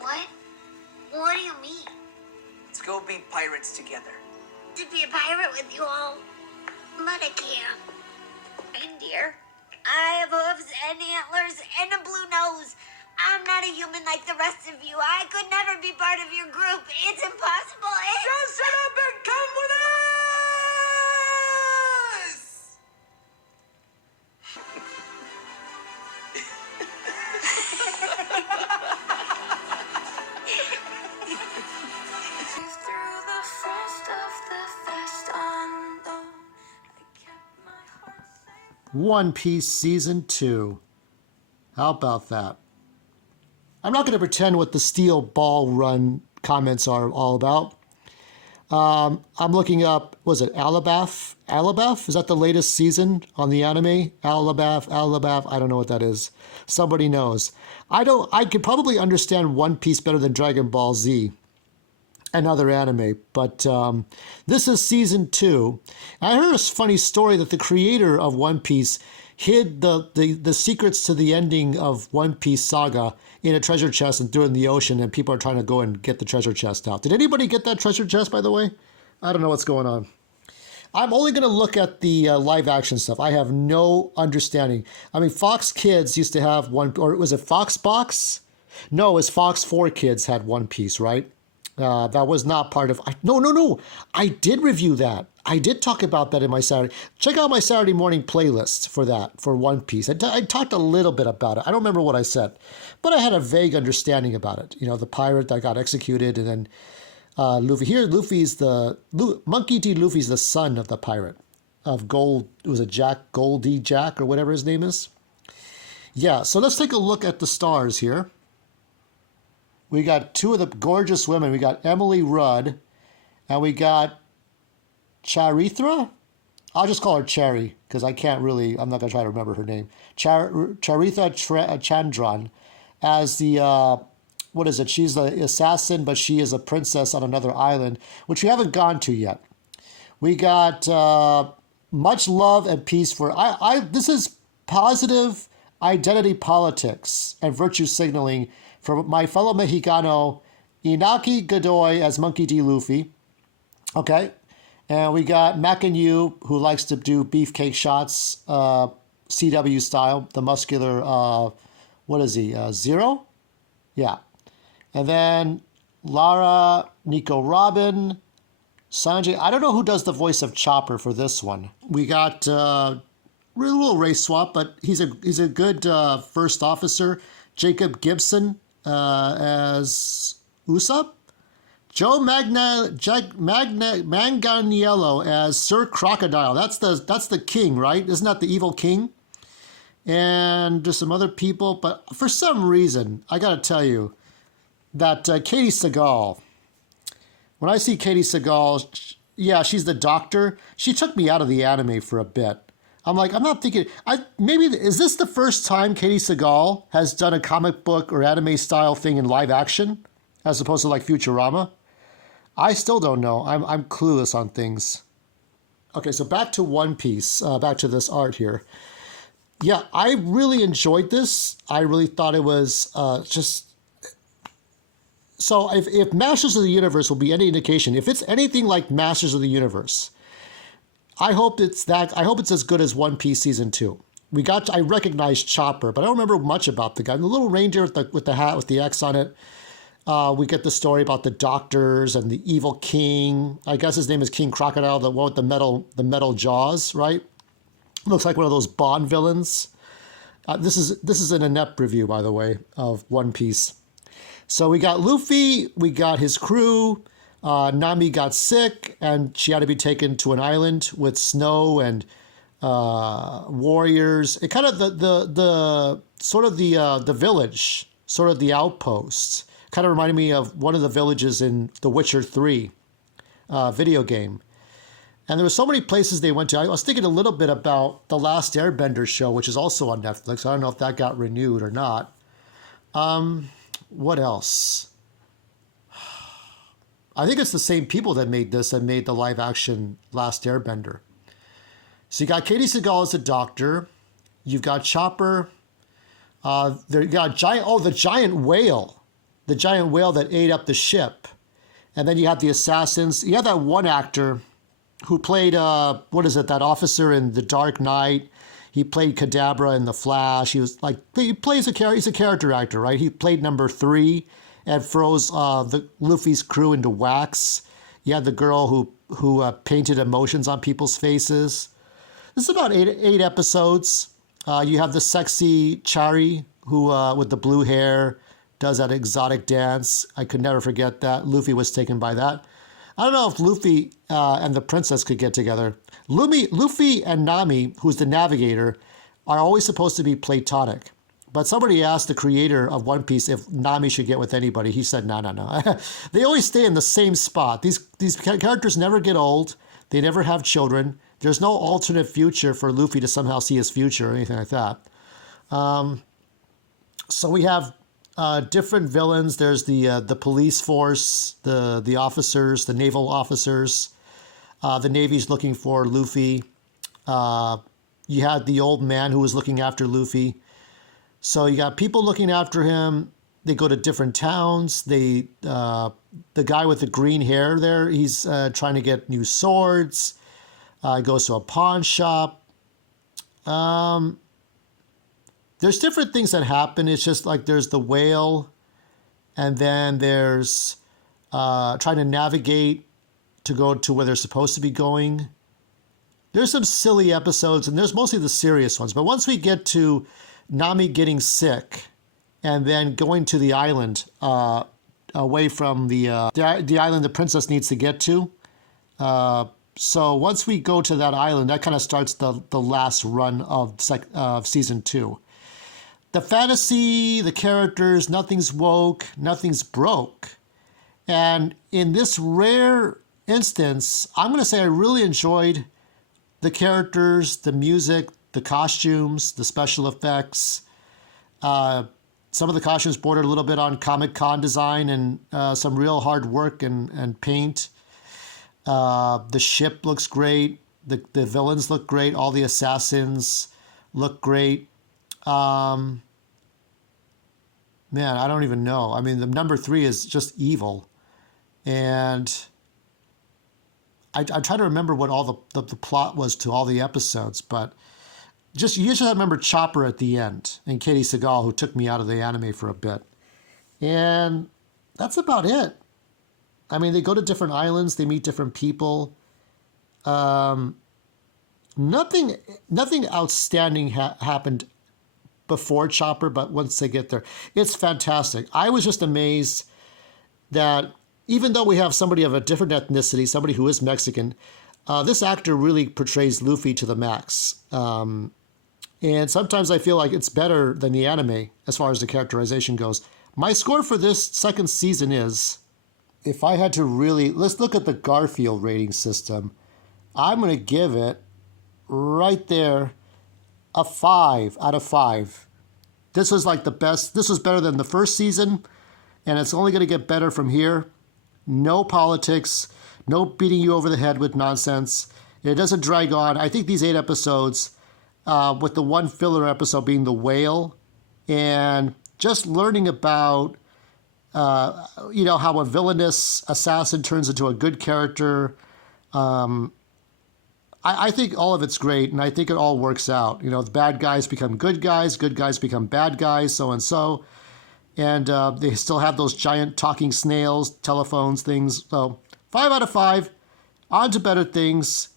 What? What do you mean? Let's go be pirates together. To be a pirate with you all? But I can't. Reindeer. I have hooves and antlers and a blue nose. I'm not a human like the rest of you. I could never be part of your group. It's impossible. Just shut up and come with us! Through the frost of the fast unknown, I kept my heart safe. One Piece Season 2. How about that? I'm not going to pretend what the Steel Ball Run comments are all about. I'm looking up, was it Alabaf? Alabaf? Is that the latest season on the anime? Alabaf, I don't know what that is. Somebody knows. I could probably understand One Piece better than Dragon Ball Z and other anime, but this is Season 2. I heard a funny story that the creator of One Piece hid the secrets to the ending of One Piece Saga in a treasure chest and threw it in the ocean, and people are trying to go and get the treasure chest out. Did anybody get that treasure chest, by the way? I don't know what's going on. I'm only going to look at the live action stuff. I have no understanding. I mean, Fox Kids used to have one, or was it Fox Box? No, it was Fox 4 Kids had One Piece, right? That was not part of... No. I did review that. I did talk about that in my Saturday. Check out my Saturday morning playlist for that, for One Piece. I talked a little bit about it. I don't remember what I said, but I had a vague understanding about it. You know, the pirate that got executed, and then Luffy. Here, Monkey D. Luffy's the son of the pirate of Gold. It was a Jack, Goldie Jack, or whatever his name is. Yeah, so let's take a look at the stars here. We got two of the gorgeous women. We got Emily Rudd, and we got Charithra? I'll just call her Cherry, because I'm not going to try to remember her name. Charitha Chandran as the, what is it? She's the assassin, but she is a princess on another island, which we haven't gone to yet. We got much love and peace for, this is positive identity politics and virtue signaling for my fellow Mexicano, Inaki Godoy as Monkey D. Luffy. Okay. And we got Mac and You, who likes to do beefcake shots, CW style, the muscular, what is he, Zero? Yeah. And then Lara, Nico Robin, Sanjay. I don't know who does the voice of Chopper for this one. We got a little race swap, but he's a good first officer. Jacob Gibson as Usopp. Joe Manganiello as Sir Crocodile. That's the king, right? Isn't that the evil king? And there's some other people, but for some reason, I got to tell you that Katie Sagal. When I see Katie Sagal, yeah, she's the doctor. She took me out of the anime for a bit. I'm like, I'm not thinking. Is this the first time Katie Sagal has done a comic book or anime style thing in live action, as opposed to like Futurama? I still don't know. I'm clueless on things. Okay, so back to One Piece, back to this art here. Yeah, I really enjoyed this. I really thought it was just... So if Masters of the Universe will be any indication, if it's anything like Masters of the Universe, I hope it's as good as One Piece Season 2. I recognized Chopper, but I don't remember much about the guy. The little reindeer with the hat with the X on it. We get the story about the doctors and the evil king. I guess his name is King Crocodile, the one with the metal jaws, right? Looks like one of those Bond villains. This is an inept review, by the way, of One Piece. So we got Luffy, we got his crew. Nami got sick, and she had to be taken to an island with snow and warriors. It kind of the village, sort of the outposts. Kind of reminded me of one of the villages in The Witcher 3 video game. And there were so many places they went to. I was thinking a little bit about The Last Airbender show, which is also on Netflix. I don't know if that got renewed or not. What else? I think it's the same people that made this and made the live action Last Airbender. So you got Katie Sagal as a doctor. You've got Chopper. You got the giant whale. the giant whale that ate up the ship. And then you had the assassins. You had that one actor who played, that officer in The Dark Knight. He played Kadabra in The Flash. He's a character actor, right? He played number 3 and froze the Luffy's crew into wax. You had the girl who painted emotions on people's faces. This is about eight episodes. You have the sexy Chari who, with the blue hair, does that exotic dance. I could never forget that. Luffy was taken by that. I don't know if Luffy and the princess could get together. Luffy and Nami, who's the navigator, are always supposed to be platonic. But somebody asked the creator of One Piece if Nami should get with anybody. He said, no. They always stay in the same spot. These characters never get old. They never have children. There's no alternate future for Luffy to somehow see his future or anything like that. So we have different villains. There's the police force, the officers, the naval officers. The Navy's looking for Luffy. You had the old man who was looking after Luffy. So you got people looking after him. They go to different towns. The guy with the green hair there, he's trying to get new swords. He goes to a pawn shop. There's different things that happen. It's just like there's the whale, and then there's trying to navigate to go to where they're supposed to be going. There's some silly episodes, and there's mostly the serious ones. But once we get to Nami getting sick and then going to the island away from the island the princess needs to get to. So once we go to that island, that kind of starts the last run of season 2. The fantasy, the characters, nothing's woke, nothing's broke. And in this rare instance, I'm going to say I really enjoyed the characters, the music, the costumes, the special effects. Some of the costumes bordered a little bit on Comic-Con design and some real hard work and paint. The ship looks great. The villains look great. All the assassins look great. Man, I don't even know. I mean, the number 3 is just evil. And I try to remember what all the plot was to all the episodes, but you just have to remember Chopper at the end and Katie Sagal, who took me out of the anime for a bit. And that's about it. I mean, they go to different islands, they meet different people. Nothing outstanding happened before Chopper, but once they get there, it's fantastic. I was just amazed that even though we have somebody of a different ethnicity, somebody who is Mexican, this actor really portrays Luffy to the max. And sometimes I feel like it's better than the anime as far as the characterization goes. My score for this second season is, if I had to really, let's look at the Garfield rating system. I'm going to give it right there a 5 out of 5. This was like the best. This was better than the first season, and it's only going to get better from here. No politics, no beating you over the head with nonsense. It doesn't drag on. I think these 8 episodes, with the one filler episode being the whale, and just learning about, how a villainous assassin turns into a good character. I think all of it's great, and I think it all works out. The bad guys become good guys become bad guys, so and so. And they still have those giant talking snails, telephones, things. So 5 out of 5. On to better things.